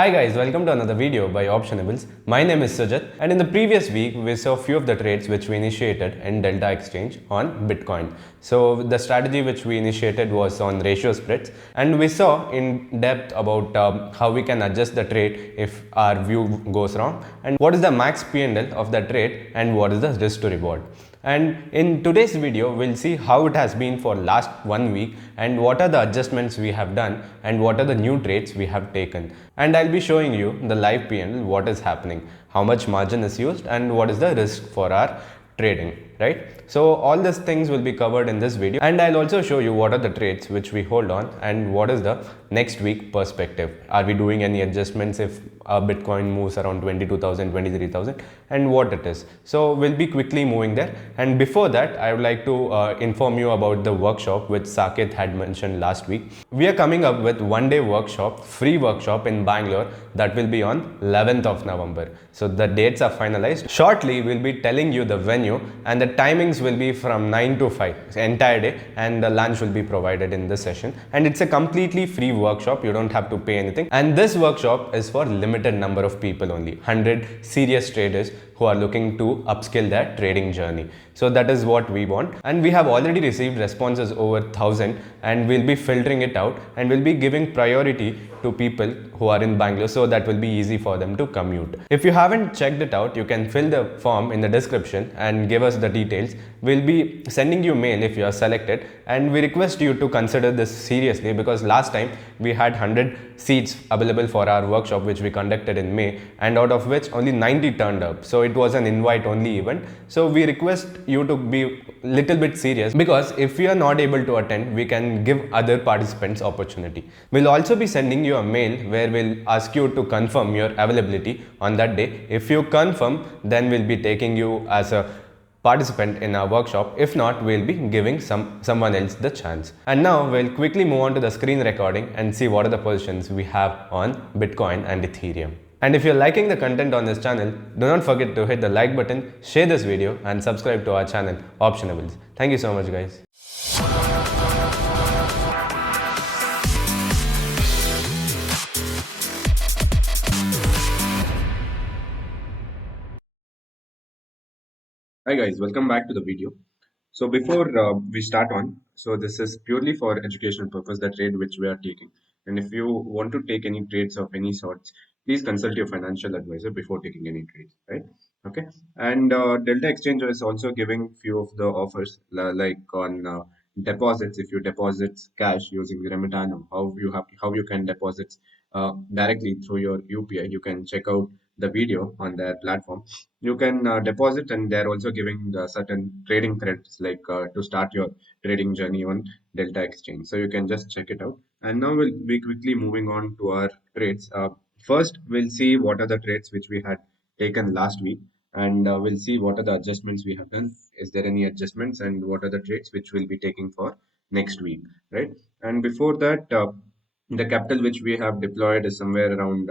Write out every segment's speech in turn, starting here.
Hi guys, welcome to another video by Optionables. My name is Sujat, and in the previous week we saw few of the trades which we initiated in Delta Exchange on Bitcoin. So the strategy which we initiated was on ratio spreads, and we saw in depth about how we can adjust the trade if our view goes wrong, and what is the max P&L of the trade and what is the risk to reward. And in today's video, we'll see how it has been for last 1 week and what are the adjustments we have done and what are the new trades we have taken. And I'll be showing you the live P&L, what is happening, how much margin is used and what is the risk for our trading, right? So all these things will be covered in this video, and I'll also show you what are the trades which we hold on and what is the next week perspective. Are we doing any adjustments if Bitcoin moves around 22,000, 23,000 and what it is. So we'll be quickly moving there, and before that I would like to inform you about the workshop which Saket had mentioned last week. We are coming up with 1-day workshop, free workshop in Bangalore that will be on 11th of November. So the dates are finalized. Shortly we'll be telling you the venue, and the timings will be from 9 to 5 entire day, and the lunch will be provided in this session, and it's a completely free workshop. You don't have to pay anything, and this workshop is for limited number of people only, 100 serious traders who are looking to upskill their trading journey. So that is what we want, and we have already received responses over 1,000, and we'll be filtering it out and we'll be giving priority to people who are in Bangalore, so that will be easy for them to commute. If you haven't checked it out, you can fill the form in the description and give us the details. We'll be sending you mail if you are selected, and we request you to consider this seriously, because last time we had 100 seats available for our workshop which we conducted in May, and out of which only 90 turned up. So it was an invite only event. So we request you to be little bit serious, because if you are not able to attend, we can give other participants opportunity. We'll also be sending you a mail where we'll ask you to confirm your availability on that day. If you confirm, then we'll be taking you as a participant in our workshop. If not, we'll be giving someone else the chance. And now we'll quickly move on to the screen recording and see what are the positions we have on Bitcoin and Ethereum. And if you're liking the content on this channel, do not forget to hit the like button, share this video and subscribe to our channel Optionables. Thank you so much guys. Hi guys, welcome back to the video. So before we start on, so this is purely for educational purpose, the trade which we are taking. And if you want to take any trades of any sorts, please consult your financial advisor before taking any trades, right? Okay. And Delta Exchange is also giving few of the offers, like on deposits. If you deposit cash using Remitano, how you can deposit directly through your UPI. You can check out the video on their platform. You can deposit, and they're also giving certain trading credits, like to start your trading journey on Delta Exchange. So you can just check it out. And now we'll be quickly moving on to our trades. First, we'll see what are the trades which we had taken last week, and we'll see what are the adjustments we have done. Is there any adjustments, and what are the trades which we'll be taking for next week, right? And before that, the capital which we have deployed is somewhere around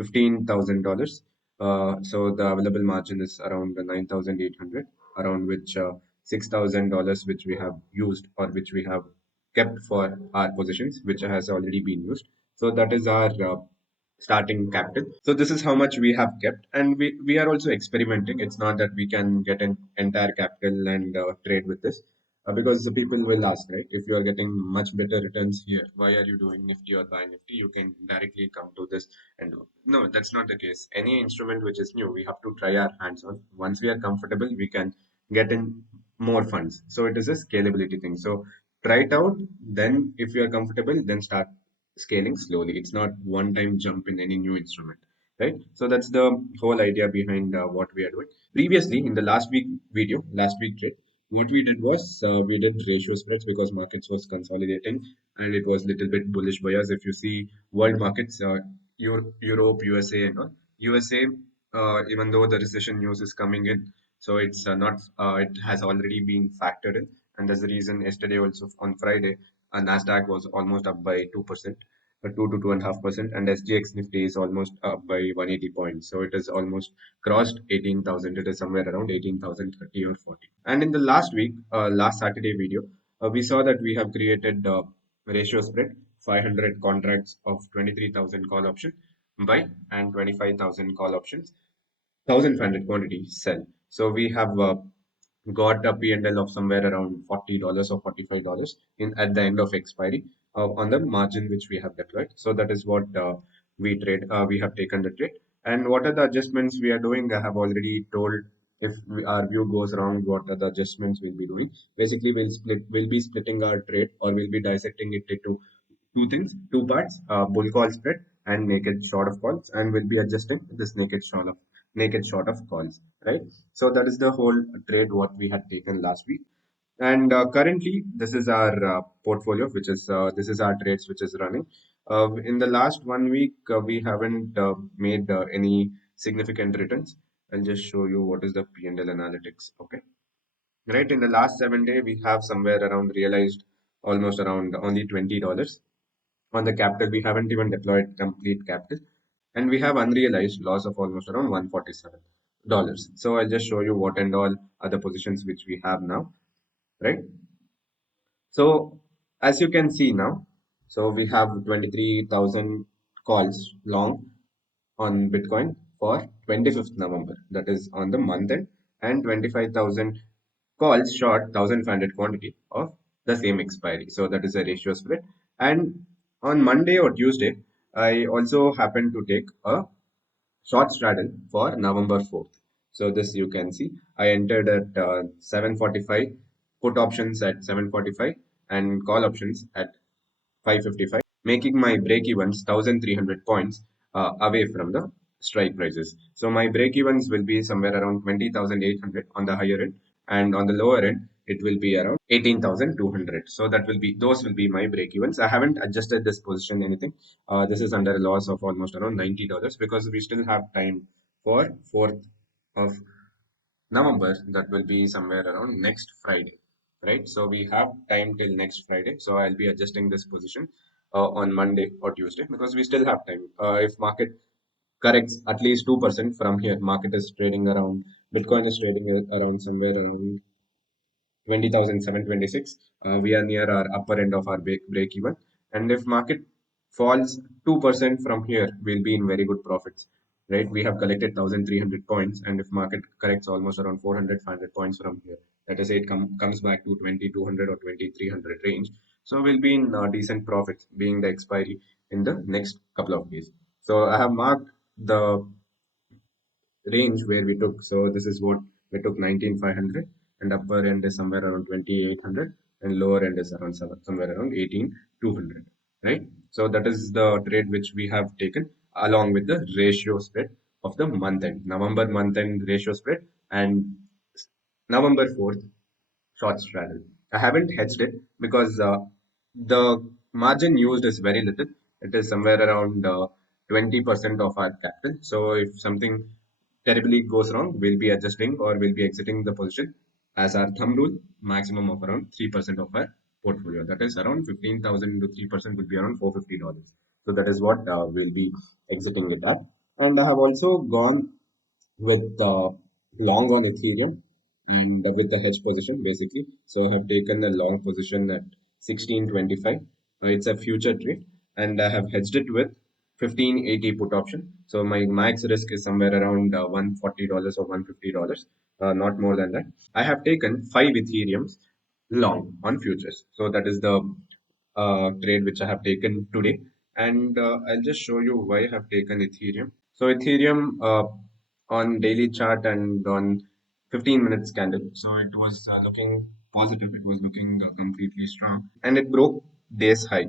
$15,000. So the available margin is around 9,800, around which $6,000 which we have used, or which we have kept for our positions, which has already been used. So that is our starting capital. So this is how much we have kept, and we are also experimenting. It's not that we can get an entire capital and trade with this, because the people will ask, right? If you are getting much better returns here, why are you doing Nifty or buy Nifty? You can directly come to this and do. No, that's not the case. Any instrument which is new, we have to try our hands on. Once we are comfortable, we can get in more funds. So it is a scalability thing. So try it out. Then if you are comfortable, then start scaling slowly. It's not one time jump in any new instrument, right? So that's the whole idea behind what we are doing. Previously, in the last week video, last week trade, what we did was we did ratio spreads, because markets was consolidating and it was little bit bullish bias. If you see world markets, Europe, USA, and all. USA, even though the recession news is coming in, so it's not. It has already been factored in, and that's the reason yesterday also on Friday, Nasdaq was almost up by 2%. 2 to 2.5%, and SGX Nifty is almost up by 180 points. So it is almost crossed 18,000. It is somewhere around 18,030 or 40. And in the last week, last Saturday video, we saw that we have created ratio spread 500 contracts of 23,000 call option. buy and 25,000 call options, 1,500 quantity sell. So we have got a P&L of somewhere around $40 or $45 in at the end of expiry on the margin which we have deployed. So that is what we have taken the trade. And what are the adjustments we are doing? I have already told. If our view goes wrong, what are the adjustments we'll be doing? Basically, we'll be splitting our trade, or we'll be dissecting it into two things, two parts, bull call spread and naked short of calls, and we'll be adjusting this naked short of calls, right? So that is the whole trade what we had taken last week. And currently, this is our portfolio, which is this is our trades which is running. In the last 1 week, we haven't made any significant returns. I'll just show you what is the P&L analytics. Okay, right. In the last 7 days, we have somewhere around realized almost around only $20 on the capital. We haven't even deployed complete capital, and we have unrealized loss of almost around $147. So I'll just show you what and all other positions which we have now, right? So as you can see now, so we have 23,000 calls long on Bitcoin for 25th November, that is on the month end, and 25,000 calls short 1,500 quantity of the same expiry. So that is a ratio split. And on Monday or Tuesday, I also happened to take a short straddle for November 4th. So this you can see, I entered at 7:45, put options at 7:45, and call options at 5:55, making my break evens 1,300 points away from the strike prices. So my break evens will be somewhere around 20,800 on the higher end, and on the lower end it will be around 18,200. So that will be those will be my break evens. I haven't adjusted this position anything. This is under a loss of almost around $90 because we still have time for 4th of November. That will be somewhere around next Friday, right? So we have time till next Friday. So I'll be adjusting this position on Monday or Tuesday because we still have time. If market corrects at least 2% from here, market is trading around, Bitcoin is trading around somewhere around 20,726. We are near our upper end of our break even. And if market falls 2% from here, we'll be in very good profits, right? We have collected 1,300 points. And if market corrects almost around 400, 500 points from here, let us say it comes back to 2,200 or 2,300 range. So we'll be in decent profits being the expiry in the next couple of days. So I have marked the range where we took. So this is what we took, 19,500, and upper end is somewhere around 2,800, and lower end is around somewhere around 18,200, right? So that is the trade which we have taken along with the ratio spread of the month end, November month end ratio spread, and November 4th short straddle. I haven't hedged it because the margin used is very little. It is somewhere around 20% of our capital. So if something terribly goes wrong, we'll be adjusting or we'll be exiting the position as our thumb rule, maximum of around 3% of our portfolio. That is around 15,000 into 3% would be around $450. So that is what we'll be exiting it at. And I have also gone with long on Ethereum and with the hedge position basically. So I have taken a long position at 1625. It's a future trade, and I have hedged it with 1580 put option. So my max risk is somewhere around $140 or $150, not more than that. I have taken 5 Ethereums long on futures. So that is the trade which I have taken today. And I'll just show you why I have taken Ethereum. So Ethereum on daily chart and on 15 minutes candle. So it was looking positive. It was looking completely strong, and it broke days high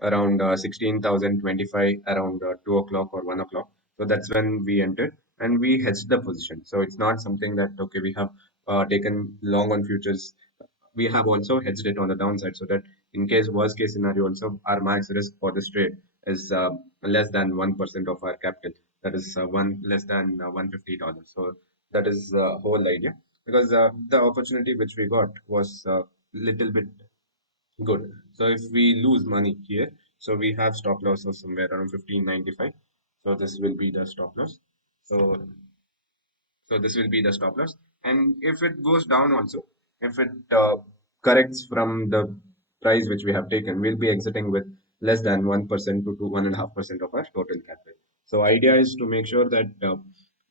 around 16,025 around 2 o'clock or 1 o'clock. So that's when we entered and we hedged the position. So it's not something that okay we have taken long on futures. We have also hedged it on the downside so that in case worst case scenario also our max risk for this trade is less than 1% of our capital, that is one less than $150. So that is the whole idea, because the opportunity which we got was little bit good. So if we lose money here, so we have stop loss of somewhere around 1595. So this will be the stop loss. So so this will be the stop loss. And if it goes down also, if it corrects from the price which we have taken, we'll be exiting with less than 1% to 1.5% of our total capital. So idea is to make sure that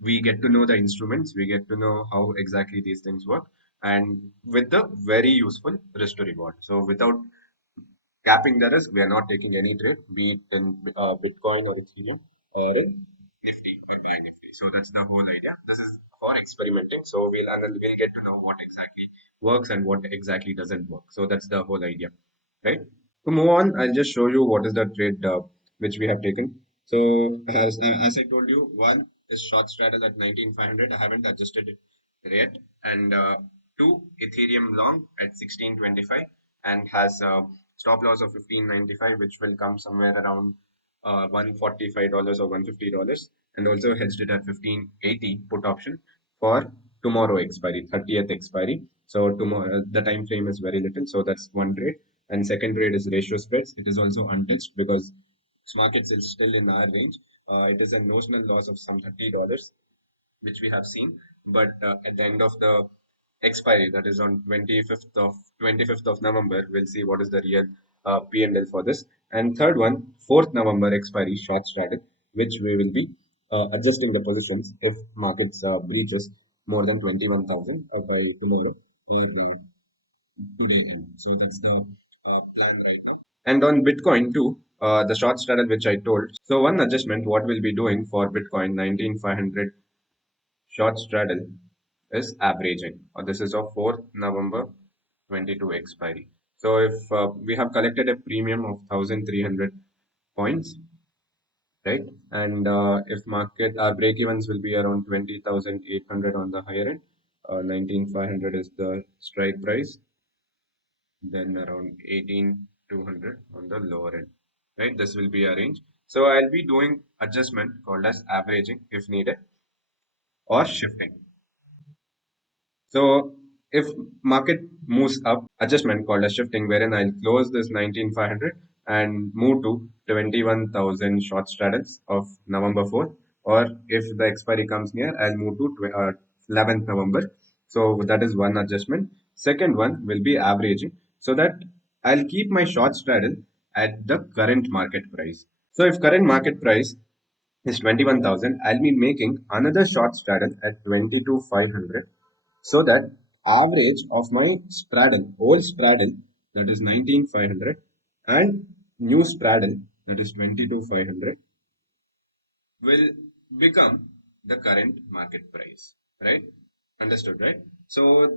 we get to know the instruments, we get to know how exactly these things work, and with the very useful risk to reward. So without capping the risk, we are not taking any trade, be it in Bitcoin or Ethereum or in Nifty or Buy Nifty. So that's the whole idea. This is for experimenting. So we'll get to know what exactly works and what exactly doesn't work. So that's the whole idea, right? To move on, I'll just show you what is the trade which we have taken. So as I told you, one is short straddle at 19,500. I haven't adjusted it yet, and two Ethereum long at 1625 and has a stop loss of 1595, which will come somewhere around $145 or $150, and also hedged it at 1580 put option for tomorrow expiry, 30th expiry. So tomorrow the time frame is very little, so that's one trade. And second trade is ratio spreads. It is also untouched because markets is still in our range. It is a notional loss of some $30, which we have seen. But at the end of the expiry, that is on 25th of November, we'll see what is the real P&L for this. And third one, 4th November expiry short strategy, which we will be adjusting the positions if markets breaches more than 21,000 by tomorrow or today. So that's the plan right now. And on Bitcoin too, the short strategy which I told. So one adjustment, what we'll be doing for Bitcoin 19,500 short straddle is averaging. This is of 4th November 22 expiry. So if we have collected a premium of 1,300 points, right? And if market our break evens will be around 20,800 on the higher end, 19,500 is the strike price, then around 18,200 on the lower end, right? This will be a range. So I'll be doing adjustment called as averaging if needed or shifting. So if market moves up, adjustment called as shifting, wherein I'll close this 19,500 and move to 21,000 short straddles of November 4th. Or if the expiry comes near, I'll move to 11th November. So that is one adjustment. Second one will be averaging, so that I'll keep my short straddle at the current market price. So if current market price is 21,000, I'll be making another short straddle at 22,500, so that average of my straddle, old straddle, that is 19,500, and new straddle, that is 22,500, will become the current market price, right? Understood, right? So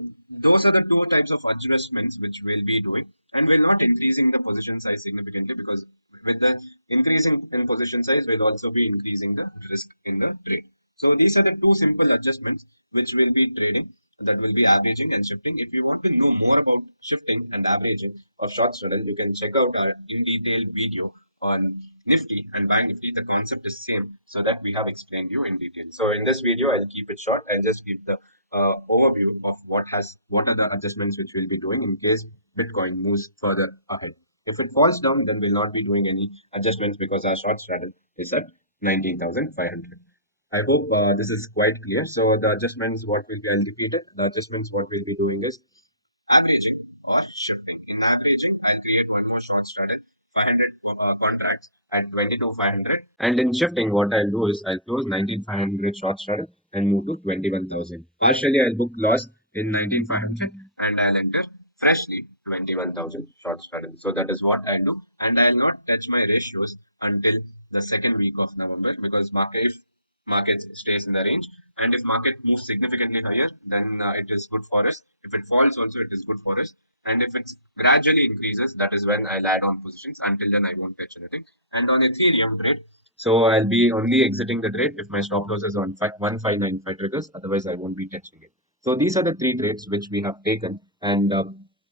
those are the two types of adjustments which we'll be doing, and we're not increasing the position size significantly, because with the increasing in position size, we'll also be increasing the risk in the trade. So these are the two simple adjustments which we'll be trading, that will be averaging and shifting. If you want to know more about shifting and averaging of short straddle, you can check out our in detail video on Nifty and Bank Nifty. The concept is same, so that we have explained you in detail. So in this video, I'll keep it short. I'll just give the overview of what are the adjustments which we'll be doing in case Bitcoin moves further ahead. If it falls down, then we'll not be doing any adjustments, because our short straddle is at 19,500. I hope this is quite clear. So the adjustments, what will be, I'll repeat it. The adjustments, what we'll be doing is averaging or shifting. In averaging, I'll create one more short strategy, 500 contracts at 22,500. And in shifting, what I'll do is I'll close 19,500 short strategy and move to 21,000. Partially, I'll book loss in 19,500 and I'll enter freshly 21,000 short strategy. So that is what I'll do. And I'll not touch my ratios until the second week of November, because if market stays in the range, and if market moves significantly higher, then it is good for us. If it falls also, it is good for us. And if it gradually increases, that is when I'll add on positions. Until then, I won't touch anything. And on Ethereum trade, so I'll be only exiting the trade if my stop loss is on 1595 triggers. Otherwise, I won't be touching it. So these are the three trades which we have taken, and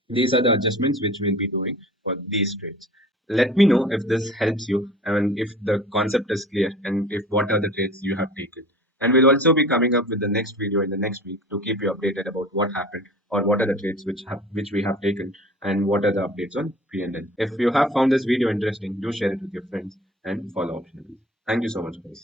these are the adjustments which we'll be doing for these trades. Let me know if this helps you, and if the concept is clear, and if what are the trades you have taken. And we'll also be coming up with the next video in the next week to keep you updated about what happened, or what are the trades which we have taken, and what are the updates on P&L. If you have found this video interesting, do share it with your friends and follow Optionables. Thank you so much, guys.